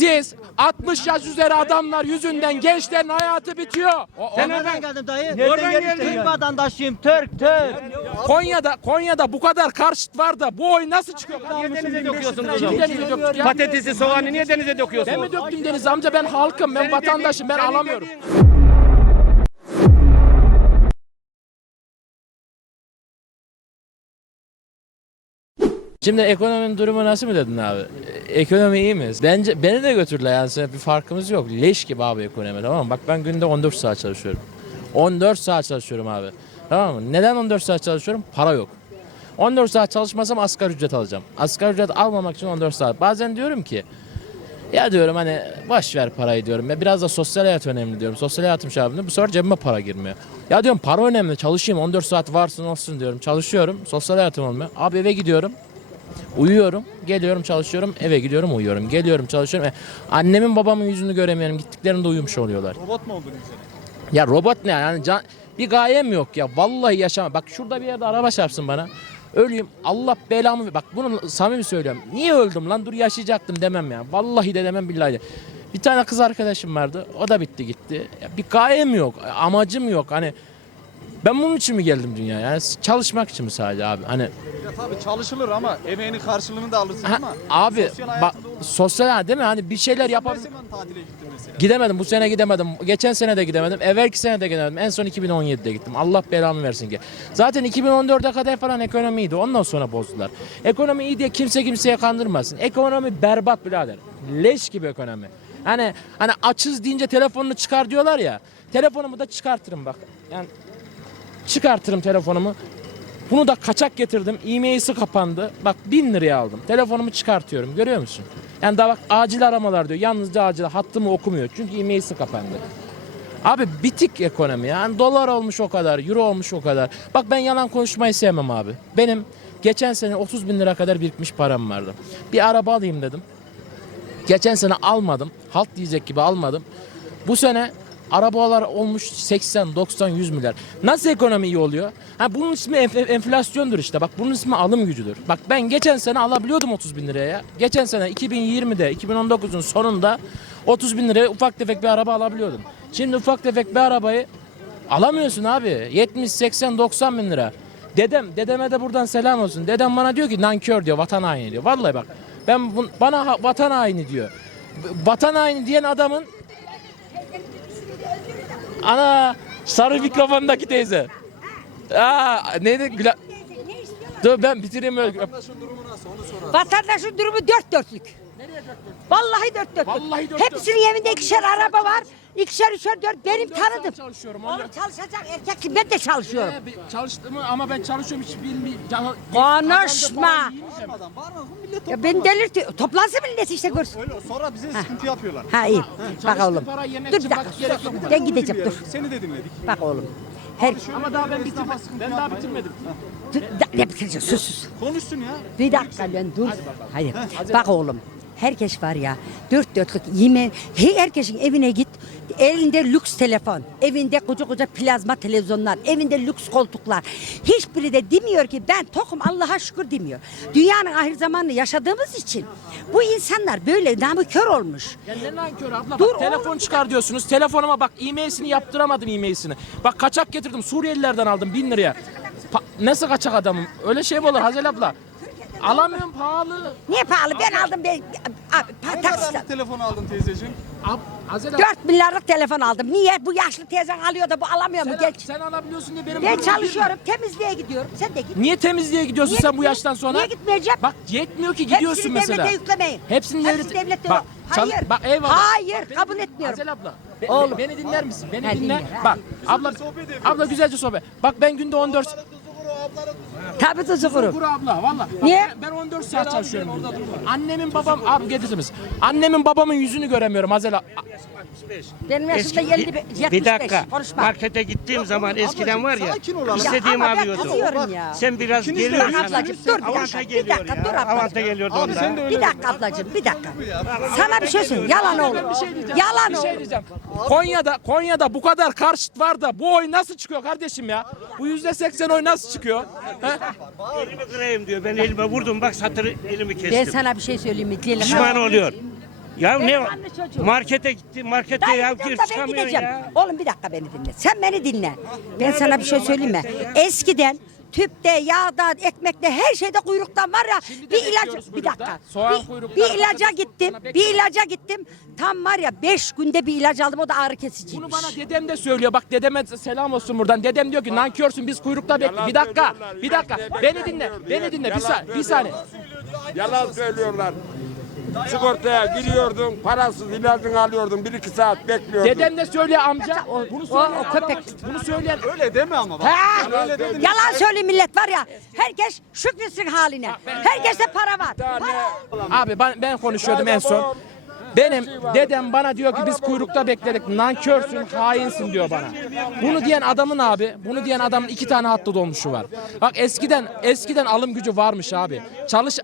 Siz 60 yaş üzeri adamlar yüzünden gençlerin hayatı bitiyor. O- Sen nereden geldin dayı? Nereden geldin? Türk vatandaşıyım. Türk, Türk. Konya'da Konya'da bu kadar karşıt var da bu oy nasıl çıkıyor? Niye denize Kim zaman? denize döktük ya? Patatesi, soğanı niye denize Ben döküyorsunuz? mi döktüm denize amca ben halkım ben vatandaşım ben alamıyorum. Şimdi ekonominin durumu nasıl mı dedin abi? Ekonomi iyi mi? Bence beni de götürdüler yani bir farkımız yok. Leş gibi abi ekonomi tamam mı? Bak ben günde 14 saat çalışıyorum. 14 saat çalışıyorum abi. Tamam mı? Neden 14 saat çalışıyorum? Para yok. 14 saat çalışmasam asgari ücret alacağım. Asgari ücret almamak için 14 saat. Bazen diyorum ki ya diyorum hani boş ver parayı diyorum. Ya biraz da sosyal hayat önemli diyorum. Sosyal hayatım şey yapayım. Bu sefer cebime para girmiyor. Ya diyorum para önemli. Çalışayım 14 saat varsın olsun diyorum. Çalışıyorum. Sosyal hayatım olmuyor. Abi eve gidiyorum. Uyuyorum, geliyorum çalışıyorum, eve gidiyorum uyuyorum, geliyorum çalışıyorum. E, annemin babamın yüzünü göremiyorum, gittiklerinde uyumuş oluyorlar. Robot mu oldun sen? Ya robot ne yani can, bir gayem yok ya vallahi yaşama. Bak şurada bir yerde araba çarpsın bana. Öleyim Allah belamı bak bunu samimi söylüyorum. Niye öldüm lan dur yaşayacaktım demem ya. Vallahi de demem billahi de. Bir tane kız arkadaşım vardı. O da bitti gitti. Ya bir gayem yok. Amacım yok. Hani ben bunun için mi geldim dünyaya? Yani çalışmak için mi sadece abi? Hani Ya tabii çalışılır ama emeğinin karşılığını da alırsın Ha, ama abi sosyal bak hayatında sosyal hayat değil mi? Hani bir şeyler ne yapabilir. zaman tatile gittin mesela? Gidemedim. Bu sene gidemedim. Geçen sene de gidemedim. Evvelki sene de gidemedim. En son 2017'de gittim. Allah belamı versin ki. Zaten 2014'e kadar falan ekonomi iyiydi. Ondan sonra bozdular. Ekonomi iyi diye kimse kimseye kandırmasın. Ekonomi berbat birader. Leş gibi ekonomi. Hani hani açız deyince telefonunu çıkar diyorlar ya. Telefonumu da çıkartırım bak. Yani çıkartırım telefonumu. Bunu da kaçak getirdim. E-mail'si kapandı. Bak 1000 liraya aldım. Telefonumu çıkartıyorum. Görüyor musun? Yani daha bak acil aramalar diyor. Yalnızca acil hattımı okumuyor. Çünkü e-mail'si kapandı. Abi bitik ekonomi. Yani dolar olmuş o kadar, euro olmuş o kadar. Bak ben yalan konuşmayı sevmem abi. Benim geçen sene 30 bin lira kadar birikmiş param vardı. Bir araba alayım dedim. Geçen sene almadım. Halt diyecek gibi almadım. Bu sene arabalar olmuş 80, 90, 100 milyar. Nasıl ekonomi iyi oluyor? Ha bunun ismi enf- enflasyondur işte. Bak bunun ismi alım gücüdür. Bak ben geçen sene alabiliyordum 30 bin liraya. ya. Geçen sene 2020'de, 2019'un sonunda 30 bin liraya ufak tefek bir araba alabiliyordum. Şimdi ufak tefek bir arabayı alamıyorsun abi. 70, 80, 90 bin lira. Dedem, dedeme de buradan selam olsun. Dedem bana diyor ki nankör diyor, vatan haini diyor. Vallahi bak ben bun- bana ha- vatan haini diyor. Vatan haini diyen adamın ana sarı mikrofondaki teyze. Aa neydi? Güla... Dur ben bitireyim öyle. Vatandaşın durumu dört dörtlük. Vallahi dört dörtlük. Vallahi dört Hepsinin evinde ikişer araba var. İkişer üçer dört benim tanıdım. çalışıyorum, Oğlum çalışacak erkek ben de çalışıyorum. Ee, bir Çalıştım ama ben çalışıyorum hiç bilmiyorum. Konuşma. Adam? Millet Ya ben delirti. Toplansın millet işte görsün. öyle sonra bize sıkıntı yapıyorlar. Ha iyi. Bak oğlum. para yemek Dur için bir dakika. vakit gerek yok. Ben gideceğim dur. Seni de dinledik. Bak oğlum. Her Ama daha ben bitirmedim. Ben daha bitirmedim. Dur, da- ne bitireceksin sus sus. Konuşsun ya. Bir dakika ben dur. Hayır. Bak oğlum. Herkes var ya dört dörtlük yemin he- herkesin evine git elinde lüks telefon evinde koca koca plazma televizyonlar evinde lüks koltuklar hiçbiri de demiyor ki ben tokum Allah'a şükür demiyor dünyanın ahir zamanını yaşadığımız için bu insanlar böyle namı kör olmuş Ya ne nankör abla Dur bak telefon çıkar diyorsunuz. Telefonuma bak e-mail'sini yaptıramadım e-mail'sini. Bak kaçak getirdim Suriyelilerden aldım bin liraya. Pa- nasıl kaçak adamım? Öyle şey mi olur Hazel abla? Alamıyorum pahalı. niye pahalı ben aldım ben Ne kadarlık telefon aldın teyzeciğim? Ab, abla. 4 milyarlık telefon aldım. Niye? Bu yaşlı teyzen alıyor da bu alamıyor mu? Sen, Geç. sen alabiliyorsun diye benim Ben çalışıyorum. Temizliğe gidiyorum. Sen de git. Niye temizliğe gidiyorsun Niye sen bu yaştan sonra? Niye gitmeyeceğim? Bak yetmiyor ki gidiyorsun Hepsini mesela. devlete yüklemeyin. Hepsini Hepsi devlete... devlette Bak, yok. çal- Hayır. Bak eyvallah. Hayır, Beni kabul etmiyorum. Hazel abla. Be- Oğlum. Beni dinler misin? Beni Ha, dinle. ha, Bak abla sohbet abla güzelce sohbet. Bak ben günde 14 Tabii tuzu kuru. Kuru abla valla. Niye? Ben 14 saat çalışıyorum. Annemin babam abi getirsiniz. Annemin babamın yüzünü göremiyorum Azel 75. Benim yaşımda 50, 75. Bir dakika. Konuşma. Markete gittiğim zaman eskiden var ya sakin olalım. istediğimi alıyordum. Sen biraz İkiniz de geliyorsun. öyle. Ablacığım, dur bir dakika, bir dakika, dur ablacığım. Avanta geliyordu Abi sen de öyle. Bir dakika ablacığım bir dakika. Sana bir şey, şey söyleyeyim. Yalan oğlum. Şey Yalan Bir şey oğlum. Konya'da Konya'da bu kadar karşıt var da bu oy nasıl çıkıyor kardeşim ya? Bu yüzde seksen oy nasıl çıkıyor? He? Elimi kırayım diyor. Ben elime vurdum bak satır elimi Ben kestim. sana bir şey söyleyeyim mi? Diyelim. Pişman oluyor. Ya ne Delikanlı çocuk. markete gitti markete ya Dayı, gir ben çıkamıyorsun gideceğim. ya. Oğlum bir dakika beni dinle. Sen beni dinle. Ben sana bir şey söyleyeyim mi? Eskiden tüpte, yağda, ekmekte her şeyde kuyruktan var ya Şimdi de bir ilaç bekliyoruz bir kuyrukta. dakika. Soğan bir, kuyrukları, bir ilaca patates gittim. kuyruklarına Bir bekliyoruz. ilaca gittim. Tam var ya beş günde bir ilaç aldım o da ağrı Bunu kesiciymiş. bana dedem de söylüyor. Bak dedeme selam olsun buradan. Dedem diyor ki nankörsün biz kuyrukta bekle. Bir dakika. Bir dakika. Beni dinle. Beni dinle. Bir saniye. Bir saniye. Yalan söylüyorlar. Sigortaya giriyordun, parasız ilacını alıyordun, bir iki saat bekliyordun. Dedem de söylüyor amca. Bunu o söyleyen köpek. Bunu söyleyen Öyle deme ama bak. Ha? Öyle dedim. Yalan söyle millet var ya. Herkes şükretsin haline. Herkeste para var. Para. Abi ben, ben konuşuyordum en son. Benim dedem bana diyor ki biz kuyrukta bekledik. Nankörsün, hainsin diyor bana. Bunu diyen adamın abi, bunu diyen adamın iki tane hattı dolmuşu var. Bak eskiden eskiden alım gücü varmış abi. Çalış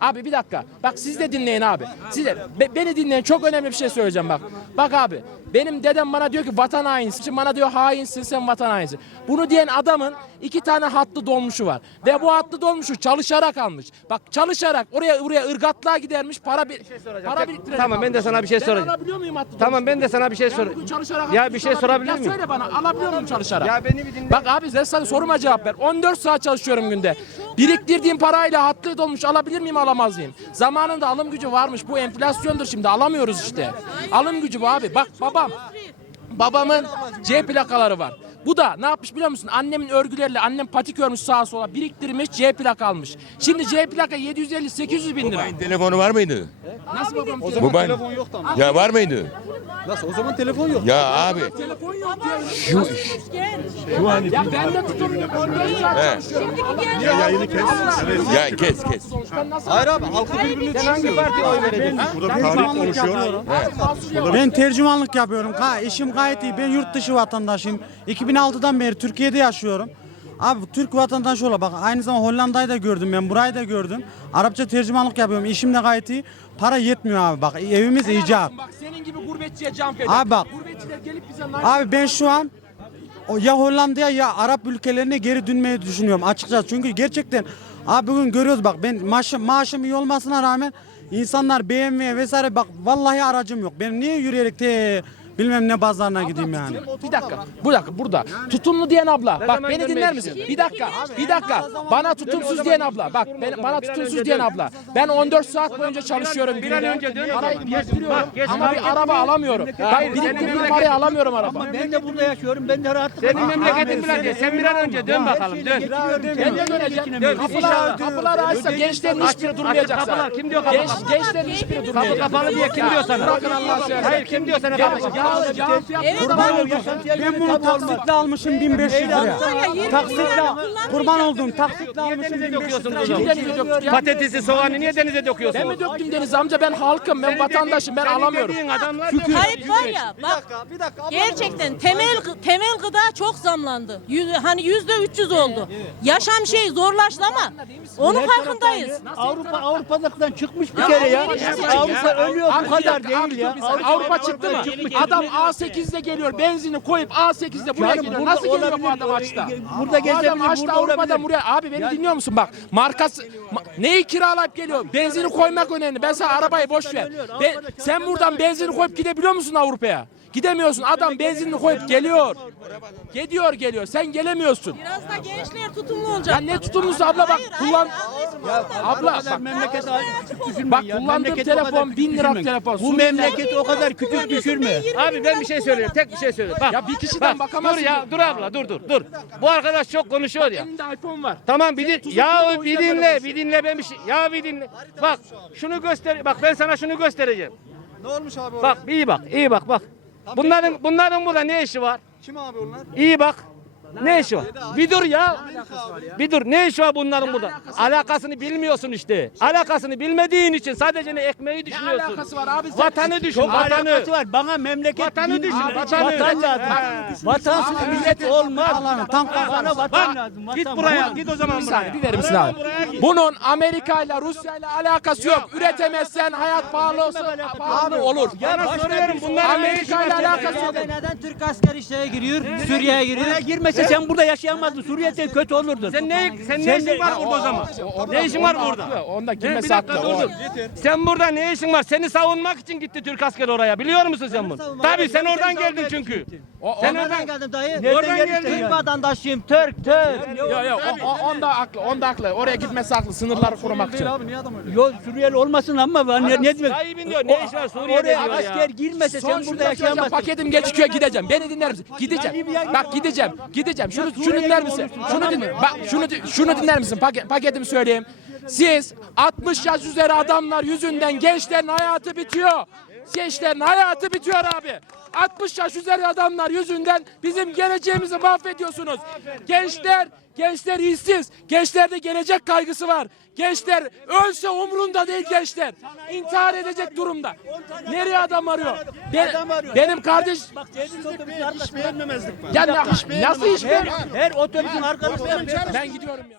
Abi bir dakika. Bak siz de dinleyin abi. Siz de be- beni dinleyin. Çok önemli bir şey söyleyeceğim bak. Bak abi. Benim dedem bana diyor ki vatan hainsin. Bana diyor hainsin sen vatan hainsin. Bunu diyen adamın iki tane hattı dolmuşu var. Ve bu hattı dolmuşu çalışarak almış. Bak çalışarak oraya oraya ırgatlığa gidermiş para bir para biriktirerek Tamam, ben de sana bir şey soracağım. Ben alabiliyor muyum hattı Tamam ben de sana bir şey Ben bugün çalışarak Ya bir şey sorabilir Ya miyim? söyle bana alabiliyor muyum çalışarak? Ya beni bir dinle. Bak abi sen sana soruma cevap ver. 14 saat çalışıyorum günde. Biriktirdiğim parayla hattı dolmuş alabilir miyim alamaz mıyım? Zamanında alım gücü varmış. Bu enflasyondur şimdi alamıyoruz işte. Alım gücü bu abi. Bak babam. Babamın C plakaları var. Bu da ne yapmış biliyor musun? Annemin örgüleriyle annem patik örmüş sağa sola biriktirmiş C plaka almış. Şimdi C plaka 750-800 bin lira. Telefonu var mıydı? Nasıl babam? O zaman Baban- telefon yoktu ama. Ya var mıydı? Nasıl? O zaman telefon yok. Ya abi. Telefon yok diyor. Ya ben de tutuyorum. 14 saat He. çalışıyorum. Yayını kes. Ya kes kes. Ben nasıl Hayır abi halkı birbirine Sen hangi partiye oy vereceksin? Ben tercümanlık yapıyorum. Ha, işim gayet iyi. Ben yurt dışı vatandaşıyım. 2006'dan beri Türkiye'de yaşıyorum. Abi Türk vatandaşı ola bak aynı zamanda Hollanda'yı da gördüm ben burayı da gördüm. Arapça tercümanlık yapıyorum. İşim de gayet iyi. Para yetmiyor abi bak evimiz icap. Bak senin gibi gurbetçiye can feda. Abi bak. Gurbetçiler gelip bize Abi ben şu an o ya Hollanda'ya ya Arap ülkelerine geri dönmeyi düşünüyorum açıkçası. Çünkü gerçekten abi bugün görüyoruz bak ben maaşım, maaşım iyi olmasına rağmen insanlar BMW vesaire bak vallahi aracım yok. Ben niye yürüyerek de bilmem ne pazarına gideyim yani. Bir dakika. Bu dakika burada. Tutumlu diyen abla. Bak beni dinler misin? Bir dakika. Bir dakika. Bana tutumsuz diyen abla. Bak ben, bana tutumsuz diyen abla. Ben 14 saat boyunca çalışıyorum bir an önce dön. Parayı biriktiriyorum ama bir araba alamıyorum. Bak biriktirdiğim parayı alamıyorum araba. Ben de burada yaşıyorum. Ben de rahatlık Senin memleketin bile değil. Sen bir an önce dön bakalım dön. Ben de döneceğim. Kapılar, kapılar açsa gençlerin hiçbiri durmayacak. kapılar. Kim diyor kapalı? gençlerin hiçbiri Kapı durmayacak. kapalı diye kim diyor sana? Bırakın Allah'a. Hayır kim diyor sana Ya, fiyat- Kurban oldum. Ben bunu taksitle almışım 1500 lira. Taksitle kurban oldum. Taksitle almışım Denize 1500 döküyorsun lira. o zaman. Kim denize döktü ya? Patatesi, soğanı niye denize Ben döküyorsun? mi döktüm denize amca ben halkım ben vatandaşım ben alamıyorum. Hayır var ya Bir bak dakika, bir dakika. gerçekten temel temel gıda çok zamlandı. Hani yüzde 300 oldu. Yaşam şey zorlaştı ama onun farkındayız. Avrupa Avrupa'dan çıkmış bir kere ya. Avrupa ölüyor bu kadar değil ya. Avrupa, Avrupa çıktı mı? Adam A8'de geliyor benzini koyup A8'de buraya Canım, geliyor. burada Nasıl geliyor bu olabilir, adam açta? burada Bu adam gezebilir, açta burada Avrupa'dan olabilir. buraya. Abi beni dinliyor musun bak. Markası ma- neyi kiralayıp geliyor? Benzini koymak önemli. Ben sana arabayı boş ver. Ben, sen buradan benzini koyup gidebiliyor musun Avrupa'ya? Gidemiyorsun. Adam benzinini koyup geliyor. Gidiyor geliyor. Sen gelemiyorsun. Biraz da gençler tutumlu Ya olacak. ne tutumlusu abla bak Hayır, kullan. Abla bak. Memleket Bak ya. kullandığım telefon 1000 lira telefon. Bu Suriye'den- memleketi o kadar küçük düşürme. Abi ben bir şey söylüyorum. Tek bir şey söylüyorum. Bak. Ya bir kişiden bak, bakamazsın. Dur ya dur abla dur dur dur. Bu arkadaş çok konuşuyor ya. Elinde iPhone var. Tamam bir din, ya bir dinle bir dinle ben bir şey ya bir dinle. Bak şunu göster bak ben sana şunu göstereceğim. Ne olmuş abi oraya? Bak iyi bak iyi bak bak. Bunların bunların burada ne işi var? Kim abi onlar? İyi bak. Ne işi var? Bir dur ya. Bir dur. Ne işi var bunların burada? Alakasını bilmiyorsun işte. Alakasını bilmediğin için sadece ne ekmeği düşünüyorsun. alakası var abi? Vatanı düşün. Çok Vatanı. alakası var. Bana memleket Vatanı düşün, vatanı. Vatan lazım. Vatansız millet olmaz. Bana vatan lazım. git vatan. buraya. Bu- Git o zaman buraya. bir verir misin abi? Bunun Amerika ile Rusya ile alakası yok. Üretemezsen hayat pahalı olsun. Pahalı olur. Sana soruyorum bunların ne işi Amerika ile var? alakası yok. Neden Türk asker işe giriyor? Suriye'ye giriyor. Girmese olmasa sen burada yaşayamazdın. Suriye'de kötü olurdun. Sen ne sen ne işin var burada o zaman? Ne işin var burada? Onda O- dur. Sen burada ne işin var? Seni savunmak için gitti Türk askeri oraya. Biliyor musun sen bunu? Tabii sen oradan geldin çünkü. Sen oradan geldin dayı? Oradan geldin. Türk vatandaşıyım. Türk, Türk. Yok yok onda haklı onda haklı. Oraya gitmesi haklı sınırları korumak için. Yok Suriyeli olmasın ama ben ne, ne demek? Tayyip'in diyor ne iş var Suriye'de Oraya diyor asker ya. girmese Son sen burada yaşayamazsın. Paketim geçiyor gideceğim. Beni dinler misin? Gideceğim. Bak gideceğim. Gideceğim. Şunu şunu dinler misin? Şunu dinle. Bak şunu şunu dinler misin? Paket, paketimi söyleyeyim. Siz 60 yaş üzeri adamlar yüzünden gençlerin hayatı bitiyor. Gençlerin hayatı bitiyor abi. 60 yaş üzeri adamlar yüzünden bizim geleceğimizi mahvediyorsunuz. Gençler, gençler işsiz. Gençlerde gelecek kaygısı var. Gençler ölse umrunda değil gençler. İntihar edecek durumda. Nereye adam arıyor? Ben- benim kardeş Bak devlet otobüsü arkasında. ya nasıl iş Her, beğenmem? her otobüsün arkasında. Ben gidiyorum ya.